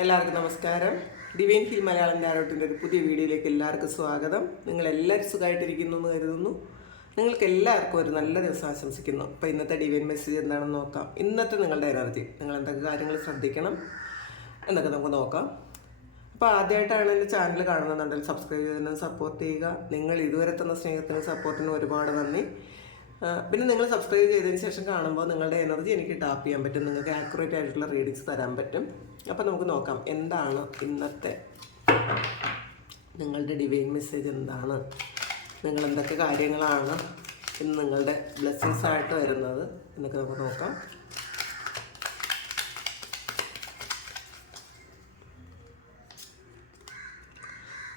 എല്ലാവർക്കും നമസ്കാരം. Divine hill Malayalam നാരോട്ടിന്റെ ഒരു പുതിയ വീഡിയോയിലേക്ക് എല്ലാവർക്കും സ്വാഗതം. നിങ്ങളെല്ലാവരും സുഖമായിട്ടിരിക്കുന്നു എന്ന് കരുതുന്നു. നിങ്ങൾക്ക് എല്ലാവർക്കും ഒരു നല്ല ദിവസം ആശംസിക്കുന്നു. അപ്പോൾ ഇന്നത്തെ ഡിവൈൻ മെസ്സേജ് എന്താണെന്ന് നോക്കാം. ഇന്നത്തെ നിങ്ങളുടെ എനർജി നിങ്ങൾ എന്തൊക്കെ കാര്യങ്ങൾ ശ്രദ്ധിക്കണം എന്നൊക്കെ നമുക്ക് നോക്കാം. അപ്പോൾ ആദ്യമായിട്ടാണ് എന്റെ ചാനൽ കാണുന്നുണ്ടെങ്കിൽ സബ്സ്ക്രൈബ് ചെയ്തതിനും സപ്പോർട്ട് ചെയ്യുക. നിങ്ങൾ ഇതുവരെ തന്ന സ്നേഹത്തിനും സപ്പോർട്ടിനും ഒരുപാട് നന്ദി. പിന്നെ നിങ്ങൾ സബ്സ്ക്രൈബ് ചെയ്തതിന് ശേഷം കാണുമ്പോൾ നിങ്ങളുടെ എനർജി എനിക്ക് ടാപ്പ് ചെയ്യാൻ പറ്റും. നിങ്ങൾക്ക് ആക്യുറേറ്റ് ആയിട്ടുള്ള റീഡിങ്സ് തരാൻ പറ്റും. അപ്പോൾ നമുക്ക് നോക്കാം എന്താണ് ഇന്നത്തെ നിങ്ങളുടെ ഡിവൈൻ മെസ്സേജ് എന്താണ്? നിങ്ങൾ എന്തൊക്കെ കാര്യങ്ങളാണ് ഇന്ന് നിങ്ങളുടെ ബ്ലെസ്സിങ്സ് ആയിട്ട് വരുന്നത് എന്നൊക്കെ നമുക്ക് നോക്കാം.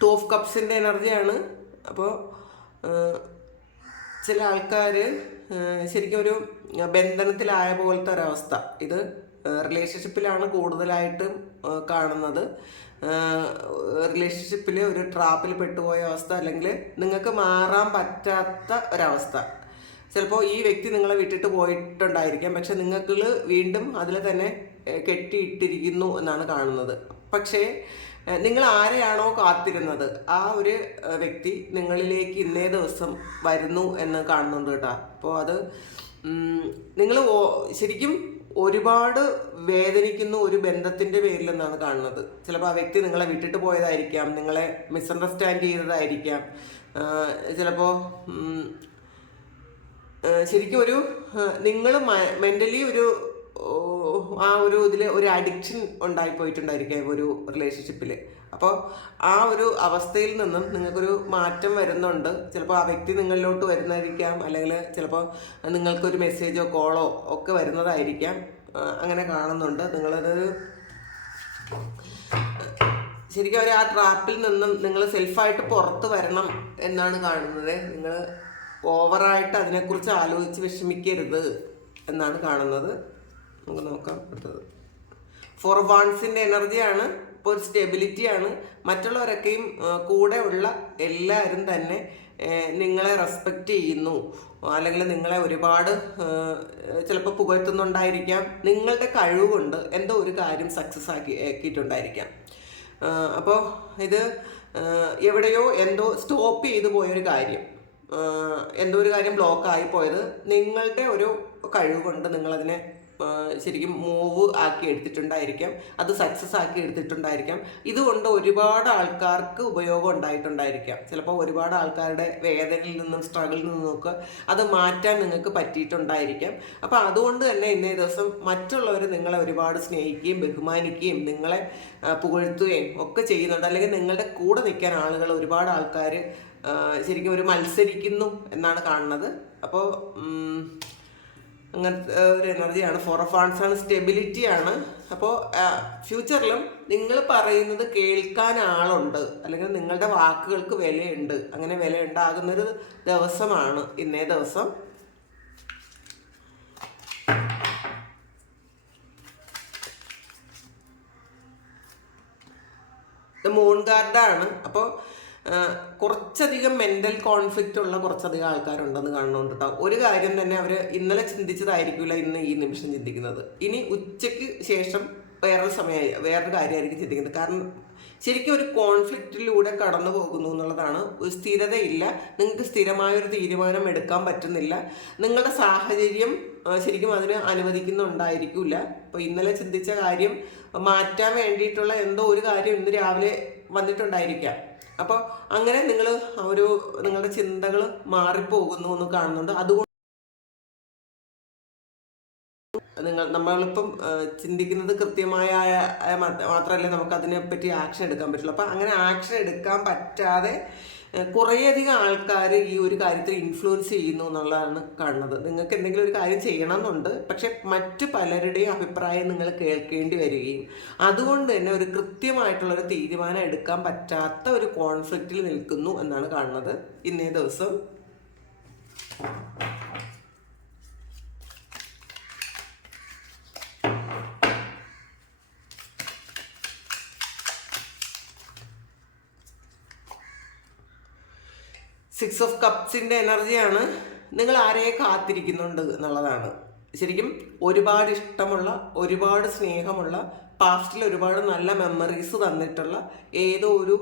ടു ഓഫ് കപ്സിന്റെ എനർജിയാണ് അപ്പോൾ ചില ആൾക്കാർ ശരിക്കും ഒരു ബന്ധനത്തിലായ പോലത്തെ ഒരവസ്ഥ. ഇത് റിലേഷൻഷിപ്പിലാണ് കൂടുതലായിട്ടും കാണുന്നത്. റിലേഷൻഷിപ്പിൽ ഒരു ട്രാപ്പിൽ പെട്ടുപോയ അവസ്ഥ അല്ലെങ്കിൽ നിങ്ങൾക്ക് മാറാൻ പറ്റാത്ത ഒരവസ്ഥ. ചിലപ്പോൾ ഈ വ്യക്തി നിങ്ങളെ വിട്ടിട്ട് പോയിട്ടുണ്ടായിരിക്കാം. പക്ഷെ നിങ്ങൾ വീണ്ടും അതിൽ തന്നെ കെട്ടിയിട്ടിരിക്കുന്നു എന്നാണ് കാണുന്നത്. പക്ഷേ നിങ്ങൾ ആരെയാണോ കാത്തിരുന്നത്? ആ ഒരു വ്യക്തി നിങ്ങളിലേക്ക് ഇന്നേ ദിവസം വരുന്നു എന്ന് കാണുന്നുണ്ട് കേട്ടോ. അപ്പോൾ അത് നിങ്ങൾ ശരിക്കും ഒരുപാട് വേദനിക്കുന്ന ഒരു ബന്ധത്തിന്റെ പേരിൽ എന്നാണ് കാണുന്നത്. ചിലപ്പോൾ ആ വ്യക്തി നിങ്ങളെ വിട്ടിട്ട് പോയതായിരിക്കാം നിങ്ങളെ മിസ്അണ്ടർസ്റ്റാൻഡ് ചെയ്തതായിരിക്കാം. ചിലപ്പോൾ ശരിക്കും ഒരു നിങ്ങൾ മെന്റലി ഒരു ആ ഒരു ഇതിൽ ഒരു അഡിക്ഷൻ ഉണ്ടായി പോയിട്ടുണ്ടായിരിക്കാം ഒരു റിലേഷൻഷിപ്പിൽ അപ്പോൾ ആ ഒരു അവസ്ഥയിൽ നിന്നും നിങ്ങൾക്കൊരു മാറ്റം വരുന്നുണ്ട്. ചിലപ്പോൾ ആ വ്യക്തി നിങ്ങളിലോട്ട് വരുന്നതായിരിക്കാം. അല്ലെങ്കിൽ ചിലപ്പോൾ നിങ്ങൾക്കൊരു മെസ്സേജോ കോളോ ഒക്കെ വരുന്നതായിരിക്കാം. അങ്ങനെ കാണുന്നുണ്ട്. നിങ്ങളത് ശരിക്കും അവർ ആ ട്രാപ്പിൽ നിന്നും നിങ്ങൾ സെൽഫായിട്ട് പുറത്ത് വരണം എന്നാണ് കാണുന്നത്. നിങ്ങൾ ഓവറായിട്ട് അതിനെക്കുറിച്ച് ആലോചിച്ച് വിഷമിക്കരുത് എന്നാണ് കാണുന്നത്. നമുക്ക് നോക്കാം. അടുത്തത്. ഫോർ വാൺസിന്റെ എനർജിയാണ് ഇപ്പോൾ ഒരു സ്റ്റെബിലിറ്റിയാണ് മറ്റുള്ളവരൊക്കെയും കൂടെ ഉള്ള എല്ലാവരും തന്നെ നിങ്ങളെ റെസ്പെക്റ്റ് ചെയ്യുന്നു. അല്ലെങ്കിൽ നിങ്ങളെ ഒരുപാട് ചിലപ്പോൾ പുകഴ്ത്തുന്നുണ്ടായിരിക്കാം. നിങ്ങളുടെ കഴിവുകൊണ്ട് എന്തോ ഒരു കാര്യം സക്സസ് ആക്കി ആക്കിയിട്ടുണ്ടായിരിക്കാം. അപ്പോൾ ഇത് എവിടെയോ എന്തോ സ്റ്റോപ്പ് ചെയ്തു പോയൊരു കാര്യം. എന്തോ ഒരു കാര്യം ബ്ലോക്ക് ആയി പോയത് നിങ്ങളുടെ ഒരു കഴിവ് കൊണ്ട് നിങ്ങളതിനെ ശരിക്കും മൂവ് ആക്കി എടുത്തിട്ടുണ്ടായിരിക്കാം. അത് സക്സസ് ആക്കി എടുത്തിട്ടുണ്ടായിരിക്കാം. ഇതുകൊണ്ട് ഒരുപാട് ആൾക്കാർക്ക് ഉപയോഗം ഉണ്ടായിട്ടുണ്ടായിരിക്കാം. ചിലപ്പോൾ ഒരുപാട് ആൾക്കാരുടെ വേദനയിൽ നിന്നും സ്ട്രഗിളിൽ നിന്നൊക്കെ അത് മാറ്റാൻ നിങ്ങൾക്ക് പറ്റിയിട്ടുണ്ടായിരിക്കാം. അപ്പോൾ അതുകൊണ്ട് തന്നെ ഇന്നേ ദിവസം മറ്റുള്ളവർ നിങ്ങളെ ഒരുപാട് സ്നേഹിക്കുകയും ബഹുമാനിക്കുകയും നിങ്ങളെ പുകഴ്ത്തുകയും ഒക്കെ ചെയ്യുന്നുണ്ട്. അല്ലെങ്കിൽ നിങ്ങളുടെ കൂടെ നിൽക്കാൻ ആളുകൾ ഒരുപാട് ആൾക്കാർ ശരിക്കും ഒരു മത്സരിക്കുന്നു എന്നാണ് കാണുന്നത്. അപ്പോൾ അങ്ങനത്തെ ഒരു എനർജിയാണ്. ഫോർ ഓഫ് ആൺസ് ആണ് സ്റ്റെബിലിറ്റി ആണ്. അപ്പോൾ ഫ്യൂച്ചറിലും നിങ്ങൾ പറയുന്നത് കേൾക്കാൻ ആളുണ്ട്. അല്ലെങ്കിൽ നിങ്ങളുടെ വാക്കുകൾക്ക് വിലയുണ്ട്. അങ്ങനെ വില ഉണ്ടാകുന്നൊരു ദിവസമാണ് ഇന്നേ ദിവസം. മൂൺ ഗാർഡാണ് അപ്പോൾ കുറച്ചധികം മെന്റൽ കോൺഫ്ലിക്റ്റ് ഉള്ള കുറച്ചധികം ആൾക്കാരുണ്ടെന്ന് കാണുന്നുണ്ട് കേട്ടോ ഒരു കാര്യം തന്നെ അവർ ഇന്നലെ ചിന്തിച്ചതായിരിക്കില്ല ഇന്ന് ഈ നിമിഷം ചിന്തിക്കുന്നത്. ഇനി ഉച്ചയ്ക്ക് ശേഷം വേറൊരു സമയമായി വേറൊരു കാര്യമായിരിക്കും ചിന്തിക്കുന്നത്. കാരണം ശരിക്കും ഒരു കോൺഫ്ലിക്റ്റിലൂടെ കടന്നു പോകുന്നു എന്നുള്ളതാണ് ഒരു സ്ഥിരതയില്ല. നിങ്ങൾക്ക് സ്ഥിരമായ ഒരു തീരുമാനം എടുക്കാൻ പറ്റുന്നില്ല. നിങ്ങളുടെ സാഹചര്യം ശരിക്കും അതിന് അനുവദിക്കുന്നുണ്ടായിരിക്കില്ല അപ്പോൾ ഇന്നലെ ചിന്തിച്ച കാര്യം മാറ്റാൻ വേണ്ടിയിട്ടുള്ള എന്തോ ഒരു കാര്യം ഇന്ന് രാവിലെ വന്നിട്ടുണ്ടായിരിക്കാം. അപ്പോൾ അങ്ങനെ നിങ്ങൾ ഒരു നിങ്ങളുടെ ചിന്തകൾ മാറിപ്പോകുന്നു എന്ന് കാണുന്നുണ്ട്. അതുകൊണ്ട് നിങ്ങൾ നമ്മളിപ്പം ചിന്തിക്കുന്നത് കൃത്യമായ മാത്രമല്ലേ നമുക്ക് അതിനെപ്പറ്റി ആക്ഷൻ എടുക്കാൻ പറ്റുള്ളൂ. അപ്പം അങ്ങനെ ആക്ഷൻ എടുക്കാൻ പറ്റാതെ കുറേയധികം ആൾക്കാർ ഈ ഒരു കാര്യത്തിൽ ഇൻഫ്ലുവൻസ് ചെയ്യുന്നു എന്നുള്ളതാണ് കാണുന്നത്. നിങ്ങൾക്ക് എന്തെങ്കിലും ഒരു കാര്യം ചെയ്യണമെന്നുണ്ട് പക്ഷെ മറ്റു പലരുടെയും അഭിപ്രായം നിങ്ങൾ കേൾക്കേണ്ടി വരികയും അതുകൊണ്ട് തന്നെ ഒരു കൃത്യമായിട്ടുള്ളൊരു തീരുമാനം എടുക്കാൻ പറ്റാത്ത ഒരു കോൺഫ്ലിക്റ്റിൽ നിൽക്കുന്നു എന്നാണ് കാണുന്നത്. ഇന്നേ ദിവസം സിക്സ് ഓഫ് കപ്സിന്റെ എനർജിയാണ് നിങ്ങൾ ആരെയെ കാത്തിരിക്കുന്നുണ്ട് എന്നുള്ളതാണ്. ശരിക്കും ഒരുപാട് ഇഷ്ടമുള്ള ഒരുപാട് സ്നേഹമുള്ള പാസ്റ്റിൽ ഒരുപാട് നല്ല മെമ്മറീസ് തന്നിട്ടുള്ള ഏതോ ഒരു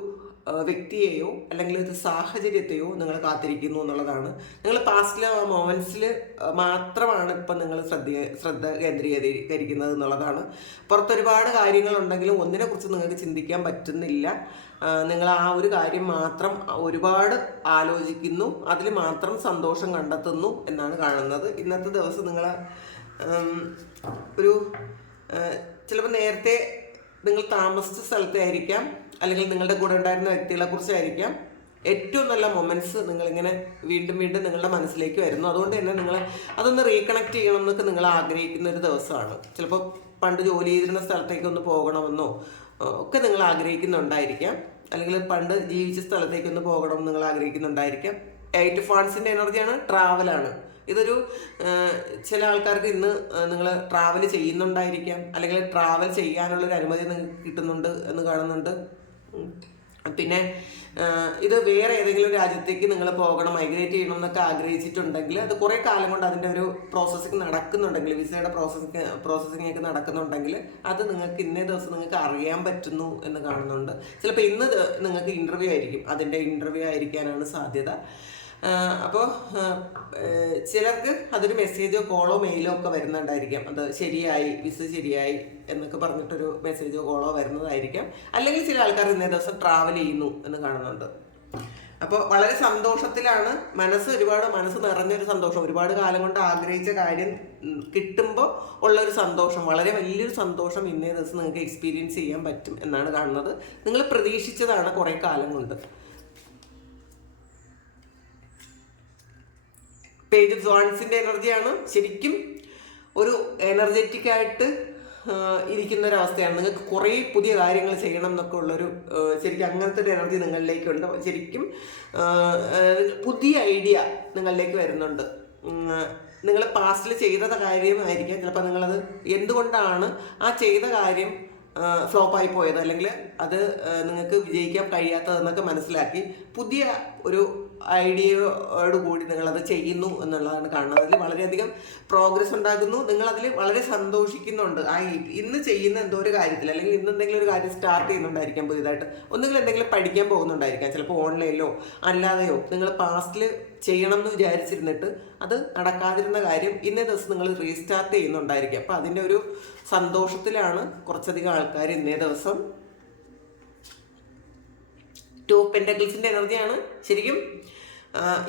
വ്യക്തിയെയോ അല്ലെങ്കിൽ ഒരു സാഹചര്യത്തെയോ നിങ്ങൾ കാത്തിരിക്കുന്നു എന്നുള്ളതാണ്. നിങ്ങൾ പാസ്റ്റിലെ ആ മൊമെൻസിൽ മാത്രമാണ് ഇപ്പം നിങ്ങൾ ശ്രദ്ധ ശ്രദ്ധ കേന്ദ്രീകരിക്കുന്നത് എന്നുള്ളതാണ്. പുറത്തൊരുപാട് കാര്യങ്ങളുണ്ടെങ്കിലും ഒന്നിനെക്കുറിച്ച് നിങ്ങൾക്ക് ചിന്തിക്കാൻ പറ്റുന്നില്ല. നിങ്ങൾ ആ ഒരു കാര്യം മാത്രം ഒരുപാട് ആലോചിക്കുന്നു. അതിൽ മാത്രം സന്തോഷം കണ്ടെത്തുന്നു എന്നാണ് കാണുന്നത്. ഇന്നത്തെ ദിവസം നിങ്ങൾ ഒരു ചിലപ്പോൾ നേരത്തെ നിങ്ങൾ താമസിച്ച സ്ഥലത്തെ ആയിരിക്കാം അല്ലെങ്കിൽ നിങ്ങളുടെ കൂടെ ഉണ്ടായിരുന്ന വ്യക്തികളെ കുറിച്ചായിരിക്കാം ഏറ്റവും നല്ല മൊമെന്റ്സ് നിങ്ങളിങ്ങനെ വീണ്ടും വീണ്ടും നിങ്ങളുടെ മനസ്സിലേക്ക് വരുന്നു. അതുകൊണ്ട് തന്നെ നിങ്ങൾ അതൊന്ന് റീകണക്ട് ചെയ്യണം എന്നൊക്കെ നിങ്ങൾ ആഗ്രഹിക്കുന്ന ഒരു ദിവസമാണ്. ചിലപ്പോൾ പണ്ട് ജോലി ചെയ്തിരുന്ന സ്ഥലത്തേക്ക് ഒന്ന് പോകണമെന്നോ ഒക്കെ നിങ്ങൾ ആഗ്രഹിക്കുന്നുണ്ടായിരിക്കാം. അല്ലെങ്കിൽ പണ്ട് ജീവിച്ച സ്ഥലത്തേക്ക് ഒന്ന് പോകണമെന്ന് നിങ്ങൾ ആഗ്രഹിക്കുന്നുണ്ടായിരിക്കാം. എയ്റ്റ് ഫാൻസിന്റെ എനർജിയാണ് ട്രാവലാണ് ഇതൊരു ചില ആൾക്കാർക്ക് ഇന്ന് നിങ്ങൾ ട്രാവൽ ചെയ്യുന്നുണ്ടായിരിക്കാം. അല്ലെങ്കിൽ ട്രാവൽ ചെയ്യാനുള്ളൊരു അനുമതി നിങ്ങൾക്ക് കിട്ടുന്നുണ്ട് എന്ന് കാണുന്നുണ്ട്. പിന്നെ ഇത് വേറെ ഏതെങ്കിലും രാജ്യത്തേക്ക് നിങ്ങൾ പോകണം മൈഗ്രേറ്റ് ചെയ്യണം എന്നൊക്കെ ആഗ്രഹിച്ചിട്ടുണ്ടെങ്കിൽ അത് കുറേ കാലം കൊണ്ട് അതിന്റെ ഒരു പ്രോസസ്സിങ് നടക്കുന്നുണ്ടെങ്കിൽ വിസയുടെ പ്രോസസ്സിങ് പ്രോസസ്സിങ് ഒക്കെ നടക്കുന്നുണ്ടെങ്കിൽ അത് നിങ്ങൾക്ക് ഇന്നേ ദിവസം നിങ്ങൾക്ക് അറിയാൻ പറ്റുന്നു എന്ന് കാണുന്നുണ്ട്. ചിലപ്പോൾ ഇന്ന് നിങ്ങൾക്ക് ഇന്റർവ്യൂ ആയിരിക്കും. അതിന്റെ ഇന്റർവ്യൂ ആയിരിക്കാനാണ് സാധ്യത. അപ്പോൾ ചിലർക്ക് അതൊരു മെസ്സേജോ കോളോ മെയിലോ ഒക്കെ വരുന്നുണ്ടായിരിക്കാം. അത് ശരിയായി വിസ ശരിയായി എന്നൊക്കെ പറഞ്ഞിട്ടൊരു മെസ്സേജോ കോളോ വരുന്നതായിരിക്കാം. അല്ലെങ്കിൽ ചില ആൾക്കാർ ഇന്നേ ദിവസം ട്രാവൽ ചെയ്യുന്നു എന്ന് കാണുന്നുണ്ട്. അപ്പോൾ വളരെ സന്തോഷത്തിലാണ് മനസ്സ് ഒരുപാട് മനസ്സ് നിറഞ്ഞൊരു സന്തോഷം. ഒരുപാട് കാലം കൊണ്ട് ആഗ്രഹിച്ച കാര്യം കിട്ടുമ്പോൾ ഉള്ളൊരു സന്തോഷം. വളരെ വലിയൊരു സന്തോഷം ഇന്നേ ദിവസം നിങ്ങൾക്ക് എക്സ്പീരിയൻസ് ചെയ്യാൻ പറ്റും എന്നാണ് കാണുന്നത്. നിങ്ങൾ പ്രതീക്ഷിച്ചതാണ് കുറേ കാലം കൊണ്ട്. പേജ് സോൺസിന്റെ എനർജിയാണ് ശരിക്കും ഒരു എനർജറ്റിക് ആയിട്ട് ഇരിക്കുന്ന ഒരു അവസ്ഥയാണ്. നിങ്ങൾക്ക് കുറേ പുതിയ കാര്യങ്ങൾ ചെയ്യണം എന്നൊക്കെ ഉള്ളൊരു ശരിക്കും അങ്ങനത്തെ ഒരു എനർജി നിങ്ങളിലേക്കുണ്ട്. ശരിക്കും പുതിയ ഐഡിയ നിങ്ങളിലേക്ക് വരുന്നുണ്ട്. നിങ്ങൾ പാസ്റ്റിൽ ചെയ്ത കാര്യമായിരിക്കാം. ചിലപ്പോൾ നിങ്ങളത് എന്തുകൊണ്ടാണ് ആ ചെയ്ത കാര്യം ഫ്ലോപ്പായി പോയത്? അല്ലെങ്കിൽ അത് നിങ്ങൾക്ക് വിജയിക്കാൻ കഴിയാത്തതെന്നൊക്കെ മനസ്സിലാക്കി പുതിയ ഒരു ഐഡിയയോട് കൂടി നിങ്ങളത് ചെയ്യുന്നു എന്നുള്ളതാണ് കാണുന്നത്. അതിൽ വളരെയധികം പ്രോഗ്രസ് ഉണ്ടാകുന്നു. നിങ്ങൾ അതിൽ വളരെ സന്തോഷിക്കുന്നുണ്ട്. ആ ഇന്ന് ചെയ്യുന്ന എന്തോ ഒരു കാര്യത്തിൽ അല്ലെങ്കിൽ ഇന്ന് എന്തെങ്കിലും ഒരു കാര്യം സ്റ്റാർട്ട് ചെയ്യുന്നുണ്ടായിരിക്കാം പുതിയതായിട്ട്. ഒന്നുകിൽ എന്തെങ്കിലും പഠിക്കാൻ പോകുന്നുണ്ടായിരിക്കാം ചിലപ്പോൾ ഓൺലൈനിലോ അല്ലാതെയോ. നിങ്ങൾ പാസ്റ്റിൽ ചെയ്യണം എന്ന് വിചാരിച്ചിരുന്നിട്ട് അത് നടക്കാതിരുന്ന കാര്യം ഇന്നേ ദിവസം നിങ്ങൾ റീസ്റ്റാർട്ട് ചെയ്യുന്നുണ്ടായിരിക്കും. അപ്പോൾ അതിന്റെ ഒരു സന്തോഷത്തിലാണ് കുറച്ചധികം ആൾക്കാർ ഇന്നേ ദിവസം ടു ഓഫ് പെന്റക്കിൾസിന്റെ എനർജിയാണ്. ശരിക്കും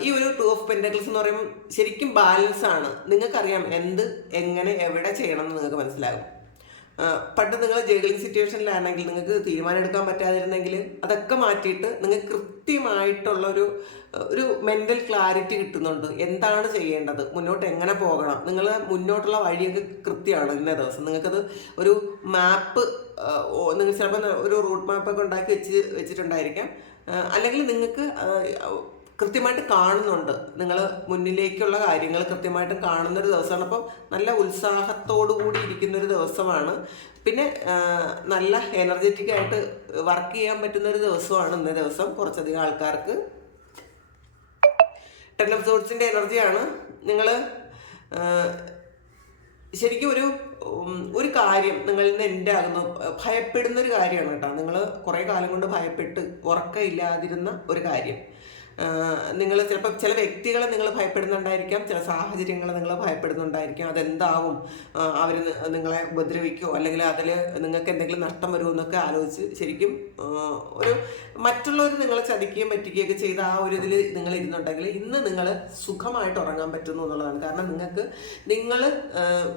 ഈ ഒരു ടു ഓഫ് പെന്റക്കിൾസ് എന്ന് പറയുമ്പോൾ ശരിക്കും ബാലൻസ് ആണ്. നിങ്ങൾക്കറിയാം എന്ത് എങ്ങനെ എവിടെ ചെയ്യണം എന്ന് നിങ്ങൾക്ക് മനസ്സിലാകും. പണ്ട് നിങ്ങൾ ജയിലിംഗ് സിറ്റുവേഷനിലാണെങ്കിൽ നിങ്ങൾക്ക് തീരുമാനം എടുക്കാൻ പറ്റാതിരുന്നെങ്കിൽ അതൊക്കെ മാറ്റിയിട്ട് നിങ്ങൾക്ക് കൃത്യമായിട്ടുള്ള ഒരു ഒരു മെന്റൽ ക്ലാരിറ്റി കിട്ടുന്നുണ്ട്. എന്താണ് ചെയ്യേണ്ടത്? മുന്നോട്ട് എങ്ങനെ പോകണം? നിങ്ങൾ മുന്നോട്ടുള്ള വഴിയൊക്കെ കൃത്യമാണ് ഇന്നേ ദിവസം. നിങ്ങൾക്കത് ഒരു മാപ്പ് നിങ്ങൾ ചിലപ്പോൾ ഒരു റൂട്ട് മാപ്പൊക്കെ ഉണ്ടാക്കി വെച്ച് വെച്ചിട്ടുണ്ടായിരിക്കാം. അല്ലെങ്കിൽ നിങ്ങൾക്ക് കൃത്യമായിട്ട് കാണുന്നുണ്ട്. നിങ്ങൾ മുന്നിലേക്കുള്ള കാര്യങ്ങൾ കൃത്യമായിട്ട് കാണുന്നൊരു ദിവസമാണ്. അപ്പം നല്ല ഉത്സാഹത്തോടു കൂടി ഇരിക്കുന്നൊരു ദിവസമാണ്. പിന്നെ നല്ല എനർജറ്റിക് ആയിട്ട് വർക്ക് ചെയ്യാൻ പറ്റുന്നൊരു ദിവസമാണ് ഇന്ന ദിവസം. കുറച്ചധികം ആൾക്കാർക്ക് ടെൻ ഓഫ് സോട്സിന്റെ എനർജിയാണ് നിങ്ങൾ ശരിക്കും ഒരു ഒരു കാര്യം നിങ്ങളിൽ നിന്ന് എന്റെ ആകുന്നു ഭയപ്പെടുന്ന ഒരു കാര്യമാണ് കേട്ടോ. നിങ്ങൾ കുറേ കാലം കൊണ്ട് ഭയപ്പെട്ട് ഉറക്കമില്ലാതിരുന്ന ഒരു കാര്യം. നിങ്ങൾ ചിലപ്പോൾ ചില വ്യക്തികളെ നിങ്ങൾ ഭയപ്പെടുന്നുണ്ടായിരിക്കാം ചില സാഹചര്യങ്ങളെ നിങ്ങൾ ഭയപ്പെടുന്നുണ്ടായിരിക്കാം. അതെന്താവും? അവർ നിങ്ങളെ ഉപദ്രവിക്കുമോ അല്ലെങ്കിൽ അതിൽ നിങ്ങൾക്ക് എന്തെങ്കിലും നഷ്ടം വരുമോ എന്നൊക്കെ ആലോചിച്ച് ശരിക്കും ഒരു മറ്റുള്ളവർ നിങ്ങളെ ചതിക്കുകയും പറ്റിക്കുകയൊക്കെ ചെയ്ത ആ ഒരു ഇതിൽ നിങ്ങൾ ഇരുന്നുണ്ടെങ്കിൽ ഇന്ന് നിങ്ങൾ സുഖമായിട്ട് ഉറങ്ങാൻ പറ്റുന്നു എന്നുള്ളതാണ്. കാരണം നിങ്ങൾക്ക് നിങ്ങൾ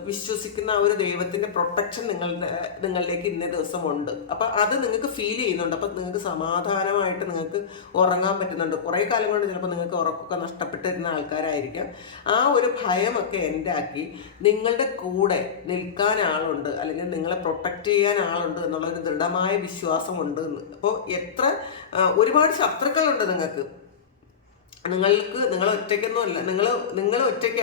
വിശ്വസിക്കുന്ന ആ ഒരു ദൈവത്തിന്റെ പ്രൊട്ടക്ഷൻ നിങ്ങളുടെ നിങ്ങളിലേക്ക് ഇന്നേ ദിവസം ഉണ്ട് അപ്പം അത് നിങ്ങൾക്ക് ഫീൽ ചെയ്യുന്നുണ്ട്. അപ്പം നിങ്ങൾക്ക് സമാധാനമായിട്ട് നിങ്ങൾക്ക് ഉറങ്ങാൻ പറ്റുന്നുണ്ട്. കുറേ കാലം കൊണ്ട് ചിലപ്പോൾ നിങ്ങൾക്ക് ഉറക്കമൊക്കെ നഷ്ടപ്പെട്ടിരുന്ന ആൾക്കാരായിരിക്കാം. ആ ഒരു ഭയമൊക്കെ എൻഡാക്കി നിങ്ങളുടെ കൂടെ നിൽക്കാൻ ആളുണ്ട് അല്ലെങ്കിൽ നിങ്ങളെ പ്രൊട്ടക്റ്റ് ചെയ്യാൻ ആളുണ്ട് എന്നുള്ളൊരു ദൃഢമായ വിശ്വാസമുണ്ട് എന്ന്. അപ്പോൾ എത്ര ഒരുപാട് ശത്രുക്കളുണ്ട് നിങ്ങൾക്ക്. നിങ്ങൾക്ക് നിങ്ങൾ ഒറ്റയ്ക്കൊന്നും അല്ല നിങ്ങൾ നിങ്ങൾ ഒറ്റയ്ക്ക്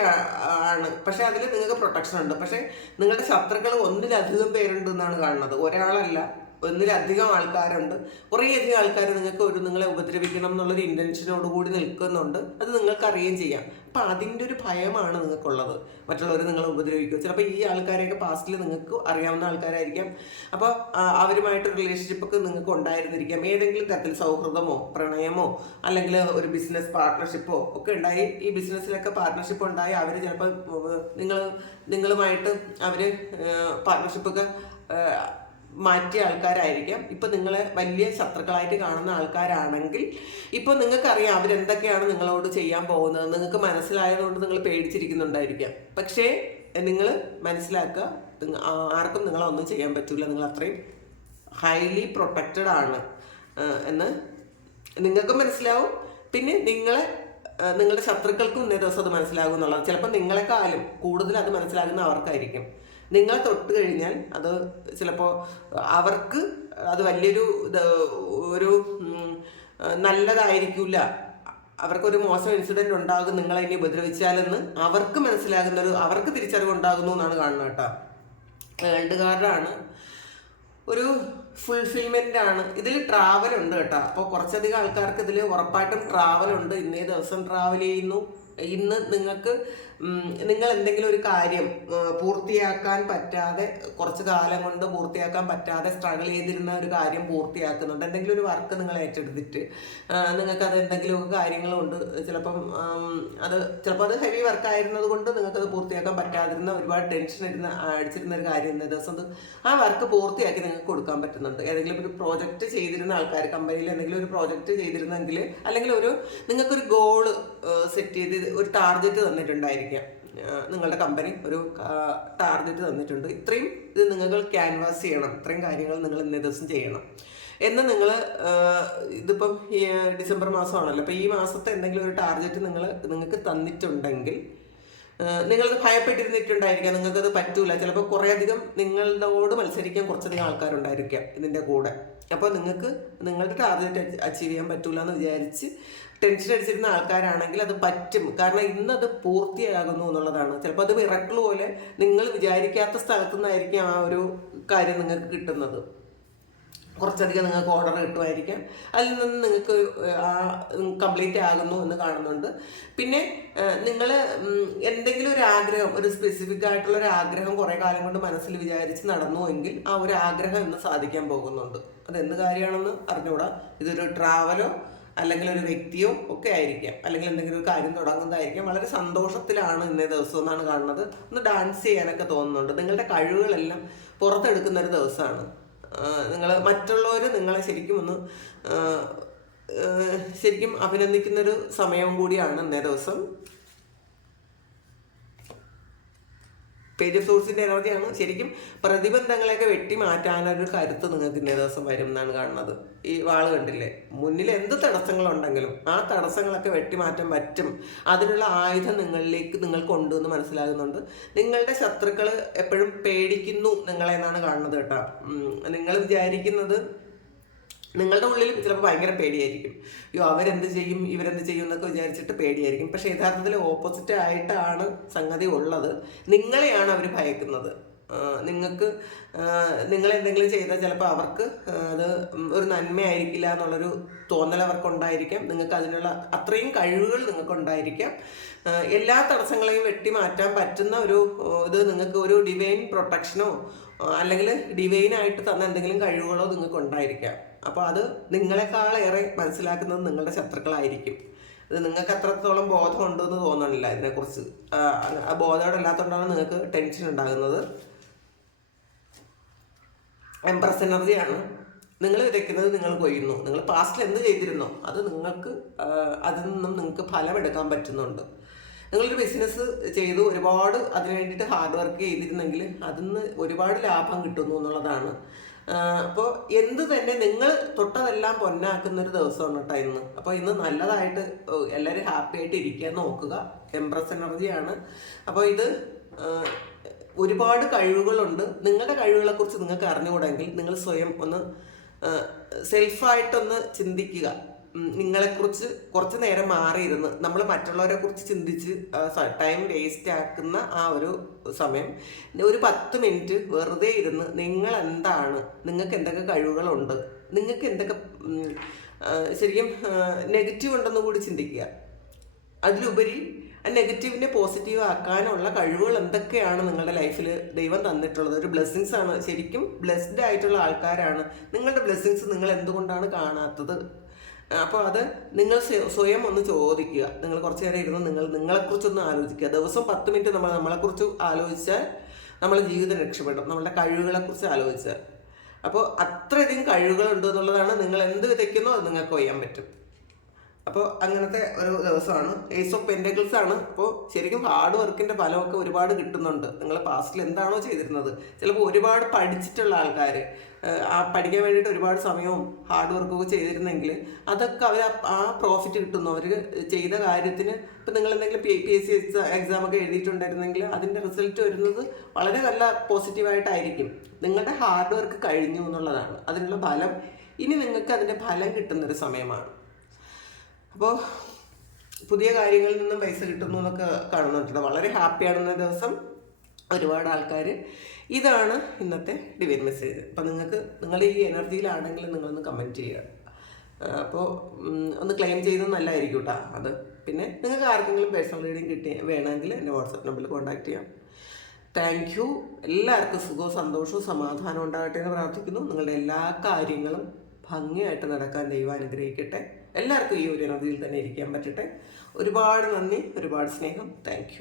ആണ്. പക്ഷെ അതിൽ നിങ്ങൾക്ക് പ്രൊട്ടക്ഷൻ ഉണ്ട്. പക്ഷേ നിങ്ങളുടെ ശത്രുക്കൾ ഒന്നിലധികം പേരുണ്ട് എന്നാണ് കാണുന്നത്. ഒരാളല്ല ഒന്നിലധികം ആൾക്കാരുണ്ട്. കുറേയധികം ആൾക്കാർ നിങ്ങൾക്ക് ഒരു നിങ്ങളെ ഉപദ്രവിക്കണം എന്നുള്ളൊരു ഇന്റൻഷനോട് കൂടി നിൽക്കുന്നുണ്ട്. അത് നിങ്ങൾക്ക് അറിയുകയും ചെയ്യാം. അപ്പം അതിന്റെ ഒരു ഭയമാണ് നിങ്ങൾക്കുള്ളത്. മറ്റുള്ളവർ നിങ്ങളെ ഉപദ്രവിക്കും ചിലപ്പോൾ ഈ ആൾക്കാരെയൊക്കെ പാസ്റ്റിൽ നിങ്ങൾക്ക് അറിയാവുന്ന ആൾക്കാരായിരിക്കാം. അപ്പോൾ അവരുമായിട്ട് റിലേഷൻഷിപ്പ് ഒക്കെ നിങ്ങൾക്ക് ഉണ്ടായിരുന്നിരിക്കാം. ഏതെങ്കിലും തരത്തിൽ സൗഹൃദമോ പ്രണയമോ അല്ലെങ്കിൽ ഒരു ബിസിനസ് പാർട്ട്ണർഷിപ്പോ ഒക്കെ ഉണ്ടായി. ഈ ബിസിനസ്സിലൊക്കെ പാർട്ട്ണർഷിപ്പ് ഉണ്ടായി. അവർ ചിലപ്പോൾ നിങ്ങൾ നിങ്ങളുമായിട്ട് അവർ പാർട്ട്ണർഷിപ്പൊക്കെ മാറ്റിയ ആൾക്കാരായിരിക്കാം. ഇപ്പം നിങ്ങളെ വലിയ ശത്രുക്കളായിട്ട് കാണുന്ന ആൾക്കാരാണെങ്കിൽ ഇപ്പോൾ നിങ്ങൾക്കറിയാം അവരെന്തൊക്കെയാണ് നിങ്ങളോട് ചെയ്യാൻ പോകുന്നത്. നിങ്ങൾക്ക് മനസ്സിലായതുകൊണ്ട് നിങ്ങൾ പേടിച്ചിരിക്കുന്നുണ്ടായിരിക്കാം. പക്ഷേ നിങ്ങൾ മനസ്സിലാക്കുക ആർക്കും നിങ്ങളൊന്നും ചെയ്യാൻ പറ്റില്ല നിങ്ങൾ അത്രയും ഹൈലി പ്രൊട്ടക്റ്റഡ് ആണ്. എന്ന് നിങ്ങൾക്ക് മനസ്സിലാവും. പിന്നെ നിങ്ങളെ നിങ്ങളുടെ ശത്രുക്കൾക്കും ഇന്നേ ദിവസം അത് മനസ്സിലാകും എന്നുള്ളത്. ചിലപ്പോൾ നിങ്ങളെക്കാളും കൂടുതൽ അത് മനസ്സിലാകുന്ന അവർക്കായിരിക്കും. നിങ്ങളെ തൊട്ട് കഴിഞ്ഞാൽ അത് ചിലപ്പോൾ അവർക്ക് അത് വലിയൊരു ഒരു നല്ലതായിരിക്കില്ല അവർക്കൊരു മോശം ഇൻസിഡന്റ് ഉണ്ടാകും നിങ്ങളെ ഇനി ഉപദ്രവിച്ചാലെന്ന് അവർക്ക് മനസ്സിലാകുന്ന ഒരു അവർക്ക് തിരിച്ചറിവ് ഉണ്ടാകുന്നു എന്നാണ് കാണുന്നത് കേട്ടോ. വേൾഡ് കാർഡാണ് ഒരു ഫുൾഫിൽമെന്റ് ആണ്. ഇതിൽ ട്രാവൽ ഉണ്ട് കേട്ടോ. അപ്പോൾ കുറച്ചധികം ആൾക്കാർക്ക് ഇതിൽ ഉറപ്പായിട്ടും ട്രാവൽ ഉണ്ട്. ഇന്നേ ദിവസം ട്രാവൽ ചെയ്യുന്നു. ഇന്ന് നിങ്ങൾക്ക് നിങ്ങൾ എന്തെങ്കിലും ഒരു കാര്യം പൂർത്തിയാക്കാൻ പറ്റാതെ കുറച്ച് കാലം കൊണ്ട് പൂർത്തിയാക്കാൻ പറ്റാതെ സ്ട്രഗിൾ ചെയ്തിരുന്ന ഒരു കാര്യം പൂർത്തിയാക്കുന്നുണ്ട്. എന്തെങ്കിലും ഒരു വർക്ക് നിങ്ങൾ ഏറ്റെടുത്തിട്ട് നിങ്ങൾക്ക് അത് എന്തെങ്കിലുമൊക്കെ കാര്യങ്ങളുണ്ട്. ചിലപ്പം അത് ചിലപ്പോൾ അത് ഹെവി വർക്ക് ആയിരുന്നത് കൊണ്ട് നിങ്ങൾക്ക് അത് പൂർത്തിയാക്കാൻ പറ്റാതിരുന്ന ഒരുപാട് ടെൻഷൻ ഇരുന്ന അടിച്ചിരുന്ന ഒരു കാര്യം ഇന്നേ ദിവസം ആ വർക്ക് പൂർത്തിയാക്കി നിങ്ങൾക്ക് കൊടുക്കാൻ പറ്റുന്നുണ്ട്. ഏതെങ്കിലും ഒരു പ്രോജക്റ്റ് ചെയ്തിരുന്ന ആൾക്കാർ കമ്പനിയിൽ എന്തെങ്കിലും ഒരു പ്രോജക്റ്റ് ചെയ്തിരുന്നെങ്കിൽ അല്ലെങ്കിൽ ഒരു നിങ്ങൾക്കൊരു ഗോൾ സെറ്റ് ചെയ്ത് ഒരു ടാർഗറ്റ് തന്നിട്ടുണ്ടായിരിക്കാം. ആ, നിങ്ങളുടെ കമ്പനി ഒരു ടാർഗറ്റ് തന്നിട്ടുണ്ട്. ഇത്രയും ഇത് നിങ്ങൾ ക്യാൻവാസ് ചെയ്യണം. ഇത്രയും കാര്യങ്ങൾ നിങ്ങൾ ഇന്നേ ദിവസം ചെയ്യണം. എന്ന് നിങ്ങൾ ഇതിപ്പം ഈ ഡിസംബർ മാസമാണല്ലോ. അപ്പോൾ ഈ മാസത്തെ എന്തെങ്കിലും ഒരു ടാർഗറ്റ് നിങ്ങൾ നിങ്ങൾക്ക് തന്നിട്ടുണ്ടെങ്കിൽ നിങ്ങൾക്ക് ഭയപ്പെട്ടിരുന്നിട്ടുണ്ടായിരിക്കാം. നിങ്ങൾക്കത് പറ്റൂല. ചിലപ്പോൾ കുറേയധികം നിങ്ങളോട് മത്സരിക്കാൻ കുറച്ചധികം ആൾക്കാരുണ്ടായിരിക്കാം ഇതിന്റെ കൂടെ. അപ്പോൾ നിങ്ങൾക്ക് നിങ്ങളുടെ ടാർഗറ്റ് അച്ചീവ് ചെയ്യാൻ പറ്റൂല എന്ന് വിചാരിച്ച് ടെൻഷൻ അടിച്ചിരുന്ന ആൾക്കാരാണെങ്കിൽ അത് പറ്റും. കാരണം ഇന്നത് പൂർത്തിയാകുന്നു എന്നുള്ളതാണ്. ചിലപ്പോൾ അത് മിറക്കിൾ പോലെ നിങ്ങൾ വിചാരിക്കാത്ത സ്ഥലത്തു നിന്നായിരിക്കും ആ ഒരു കാര്യം നിങ്ങൾക്ക് കിട്ടുന്നത്. കുറച്ചധികം നിങ്ങൾക്ക് ഓർഡർ കിട്ടുമായിരിക്കാം. അതിൽ നിന്ന് നിങ്ങൾക്ക് ആ കംപ്ലീറ്റ് ആകുന്നു എന്ന് കാണുന്നുണ്ട്. പിന്നെ നിങ്ങൾ എന്തെങ്കിലും ഒരു ആഗ്രഹം ഒരു സ്പെസിഫിക് ആയിട്ടുള്ള ഒരു ആഗ്രഹം കുറേ കാലം കൊണ്ട് മനസ്സിൽ വിചാരിച്ച് നടന്നു എങ്കിൽ ആ ഒരു ആഗ്രഹം ഇന്ന് സാധിക്കാൻ പോകുന്നുണ്ട്. അത് എന്ത് കാര്യമാണെന്ന് അറിഞ്ഞുകൂടാ? ഇതൊരു ട്രാവലോ അല്ലെങ്കിൽ ഒരു വ്യക്തിയോ ഒക്കെ ആയിരിക്കാം. അല്ലെങ്കിൽ എന്തെങ്കിലും ഒരു കാര്യം തുടങ്ങുന്നതായിരിക്കാം. വളരെ സന്തോഷത്തിലാണ് ഇന്നേ ദിവസം എന്നാണ് കാണുന്നത്. ഒന്ന് ഡാൻസ് ചെയ്യാനൊക്കെ തോന്നുന്നുണ്ട്. നിങ്ങളുടെ കഴിവുകളെല്ലാം പുറത്തെടുക്കുന്ന ഒരു ദിവസമാണ്. നിങ്ങൾ മറ്റുള്ളവർ നിങ്ങളെ ശരിക്കും ഒന്ന് ശരിക്കും അഭിനന്ദിക്കുന്നൊരു സമയവും കൂടിയാണ് ഇന്നേ ദിവസം. പേജ് ഓഫ് സോഴ്സിന്റെ എനർജിയാണ്. ശരിക്കും പ്രതിബന്ധങ്ങളെയൊക്കെ വെട്ടി മാറ്റാനൊരു കരുത്ത് നിങ്ങൾക്ക് ഇന്നേ ദിവസം വരും എന്നാണ് കാണുന്നത്. ഈ വാൾ കണ്ടില്ലേ? മുന്നിൽ എന്ത് തടസ്സങ്ങളുണ്ടെങ്കിലും ആ തടസ്സങ്ങളൊക്കെ വെട്ടി മാറ്റാൻ പറ്റും. അതിനുള്ള ആയുധം നിങ്ങളിലേക്ക് നിങ്ങൾ കൊണ്ടുവന്ന് മനസ്സിലാകുന്നുണ്ട്. നിങ്ങളുടെ ശത്രുക്കൾ എപ്പോഴും പേടിക്കുന്നു നിങ്ങളെ എന്നാണ് കാണുന്നത് കേട്ടോ. നിങ്ങൾ വിചാരിക്കുന്നത് നിങ്ങളുടെ ഉള്ളിൽ ചിലപ്പോൾ ഭയങ്കര പേടിയായിരിക്കും. അയ്യോ അവരെന്ത് ചെയ്യും ഇവരെന്ത് ചെയ്യും എന്നൊക്കെ വിചാരിച്ചിട്ട് പേടിയായിരിക്കും. പക്ഷെ യഥാർത്ഥത്തിൽ ഓപ്പോസിറ്റ് ആയിട്ടാണ് സംഗതി ഉള്ളത്. നിങ്ങളെയാണ് അവർ ഭയക്കുന്നത്. നിങ്ങൾക്ക് നിങ്ങൾ എന്തെങ്കിലും ചെയ്താൽ ചിലപ്പോൾ അവർക്ക് അത് ഒരു നന്മയായിരിക്കില്ല എന്നുള്ളൊരു തോന്നൽ അവർക്കുണ്ടായിരിക്കാം. നിങ്ങൾക്ക് അതിനുള്ള അത്രയും കഴിവുകൾ നിങ്ങൾക്കുണ്ടായിരിക്കാം. എല്ലാ തടസ്സങ്ങളെയും വെട്ടി മാറ്റാൻ പറ്റുന്ന ഒരു ഇത് നിങ്ങൾക്ക് ഒരു ഡിവൈൻ പ്രൊട്ടക്ഷനോ അല്ലെങ്കിൽ ഡിവൈനായിട്ട് തന്ന എന്തെങ്കിലും കഴിവുകളോ നിങ്ങൾക്ക് ഉണ്ടായിരിക്കാം അപ്പോൾ അത് നിങ്ങളെക്കാളേറെ മനസ്സിലാക്കുന്നത് നിങ്ങളുടെ ശത്രുക്കളായിരിക്കും. അത് നിങ്ങൾക്ക് അത്രത്തോളം ബോധമുണ്ടെന്ന് തോന്നണില്ല ഇതിനെക്കുറിച്ച്. ആ, ബോധം ഇല്ലാത്തതുകൊണ്ടാണ് നിങ്ങൾക്ക് ടെൻഷൻ ഉണ്ടാകുന്നത്. എംപ്രസ് എനർജിയാണ് നിങ്ങൾ വിതയ്ക്കുന്നത് നിങ്ങൾ കൊയ്യുന്നു. നിങ്ങൾ പാസ്റ്റിൽ എന്ത് ചെയ്തിരുന്നോ അത് നിങ്ങൾക്ക് അതിൽ നിന്നും നിങ്ങൾക്ക് ഫലം എടുക്കാൻ പറ്റുന്നുണ്ട്. നിങ്ങളൊരു ബിസിനസ് ചെയ്തു ഒരുപാട് അതിന് വേണ്ടിയിട്ട് ഹാർഡ് വർക്ക് ചെയ്തിരുന്നെങ്കിൽ അതിൽ നിന്ന് ഒരുപാട് ലാഭം കിട്ടുന്നു എന്നുള്ളതാണ്. അപ്പോൾ എന്ത് തന്നെ നിങ്ങൾ തൊട്ടതെല്ലാം പൊന്നാക്കുന്ന ഒരു ദിവസമാണ് കേട്ടോ ഇന്ന്. അപ്പോൾ ഇന്ന് നല്ലതായിട്ട് എല്ലാവരും ഹാപ്പി ആയിട്ട് ഇരിക്കാൻ നോക്കുക. എംപ്രസ് എനർജിയാണ് അപ്പോൾ ഇത് ഒരുപാട് കഴിവുകളുണ്ട്. നിങ്ങളുടെ കഴിവുകളെക്കുറിച്ച് നിങ്ങൾക്ക് അറിഞ്ഞുകൂടെങ്കിൽ നിങ്ങൾ സ്വയം ഒന്ന് സെൽഫായിട്ടൊന്ന് ചിന്തിക്കുക. നിങ്ങളെക്കുറിച്ച് കുറച്ച് നേരം മാറിയിരുന്ന്. നമ്മൾ മറ്റുള്ളവരെ കുറിച്ച് ചിന്തിച്ച് ടൈം വേസ്റ്റ് ആക്കുന്ന ആ ഒരു സമയം. ഒരു പത്ത് മിനിറ്റ് വെറുതെ ഇരുന്ന് നിങ്ങൾ എന്താണ് നിങ്ങൾക്ക് എന്തൊക്കെ കഴിവുകളുണ്ട്? നിങ്ങൾക്ക് എന്തൊക്കെ ശരിക്കും നെഗറ്റീവ് ഉണ്ടെന്ന് കൂടി ചിന്തിക്കുക. അതിലുപരി ആ നെഗറ്റീവിനെ പോസിറ്റീവ് ആക്കാനുള്ള കഴിവുകൾ എന്തൊക്കെയാണ് നിങ്ങളുടെ ലൈഫിൽ ദൈവം തന്നിട്ടുള്ളത്? ഒരു ബ്ലെസ്സിങ്സ് ആണ്. ശരിക്കും ബ്ലെസ്ഡ് ആയിട്ടുള്ള ആൾക്കാരാണ്. നിങ്ങളുടെ ബ്ലെസ്സിങ്സ് നിങ്ങൾ എന്തുകൊണ്ടാണ് കാണാത്തത്? അപ്പോൾ അത് നിങ്ങൾ സ്വയം ഒന്ന് ചോദിക്കുക. നിങ്ങൾ കുറച്ച് നേരം ഇരുന്ന് നിങ്ങൾ നിങ്ങളെക്കുറിച്ചൊന്ന് ആലോചിക്കുക. ദിവസം പത്ത് മിനിറ്റ് നമ്മൾ നമ്മളെക്കുറിച്ച് ആലോചിച്ചാൽ നമ്മളെ ജീവിതം രക്ഷപ്പെടും. നമ്മളുടെ കഴിവുകളെക്കുറിച്ച് ആലോചിച്ചാൽ. അപ്പോൾ അത്രയധികം കഴിവുകളുണ്ട് എന്നുള്ളതാണ് നിങ്ങൾ എന്ത് വിതയ്ക്കുന്നോ അത് നിങ്ങൾക്ക് കൊയ്യാൻ പറ്റും. അപ്പോൾ അങ്ങനത്തെ ഒരു ദിവസമാണ്. ഏസ് ഓഫ് പെന്റക്കിൾസ് ആണ്. അപ്പോൾ ശരിക്കും ഹാർഡ് വർക്കിന്റെ ഫലമൊക്കെ ഒരുപാട് കിട്ടുന്നുണ്ട്. നിങ്ങൾ പാസ്റ്റിൽ എന്താണോ ചെയ്തിരുന്നത്. ചിലപ്പോൾ ഒരുപാട് പഠിച്ചിട്ടുള്ള ആൾക്കാർ ആ പഠിക്കാൻ വേണ്ടിയിട്ട് ഒരുപാട് സമയവും ഹാർഡ് വർക്കൊക്കെ ചെയ്തിരുന്നെങ്കിൽ അതൊക്കെ അവർ ആ പ്രോഫിറ്റ് കിട്ടുന്നു. അവർ ചെയ്ത കാര്യത്തിന് ഇപ്പം നിങ്ങൾ എന്തെങ്കിലും P P S C exam ഒക്കെ എഴുതിയിട്ടുണ്ടായിരുന്നെങ്കിൽ അതിന്റെ റിസൾട്ട് വരുന്നത് വളരെ നല്ല പോസിറ്റീവായിട്ടായിരിക്കും നിങ്ങളുടെ ഹാർഡ് വർക്ക് കഴിഞ്ഞു എന്നുള്ളതാണ്. അതിനുള്ള ഫലം. ഇനി നിങ്ങൾക്ക് അതിന്റെ ഫലം കിട്ടുന്നൊരു സമയമാണ്. അപ്പോൾ പുതിയ കാര്യങ്ങളിൽ നിന്നും പൈസ കിട്ടുന്നു എന്നൊക്കെ കാണുന്നുണ്ട് വളരെ ഹാപ്പിയാണെന്ന ദിവസം ഒരുപാട് ആൾക്കാർ ഇതാണ് ഇന്നത്തെ ഡിവൈൻ മെസ്സേജ് അപ്പോൾ നിങ്ങൾക്ക് നിങ്ങൾ ഈ എനർജിയിലാണെങ്കിൽ നിങ്ങളൊന്ന് കമന്റ് ചെയ്യുക. അപ്പോൾ ഒന്ന് ക്ലെയിം ചെയ്യുന്നത് നല്ലതായിരിക്കും കേട്ടോ അത് പിന്നെ നിങ്ങൾക്ക് ആർക്കെങ്കിലും പേഴ്സണൽ റീഡിങ് കിട്ടി വേണമെങ്കിൽ എന്റെ വാട്സപ്പ് നമ്പറിൽ കോൺടാക്ട് ചെയ്യാം. താങ്ക് യു എല്ലാവർക്കും സുഖവും സന്തോഷവും സമാധാനവും ഉണ്ടാകട്ടെ എന്ന് പ്രാർത്ഥിക്കുന്നു. നിങ്ങളുടെ എല്ലാ കാര്യങ്ങളും ഭംഗിയായിട്ട് നടക്കാൻ ദൈവം അനുഗ്രഹിക്കട്ടെ. എല്ലാവർക്കും ഈ ഒരു എനർജിയിൽ തന്നെ ഇരിക്കാൻ പറ്റട്ടെ. ഒരുപാട് നന്ദി ഒരുപാട് സ്നേഹം. താങ്ക്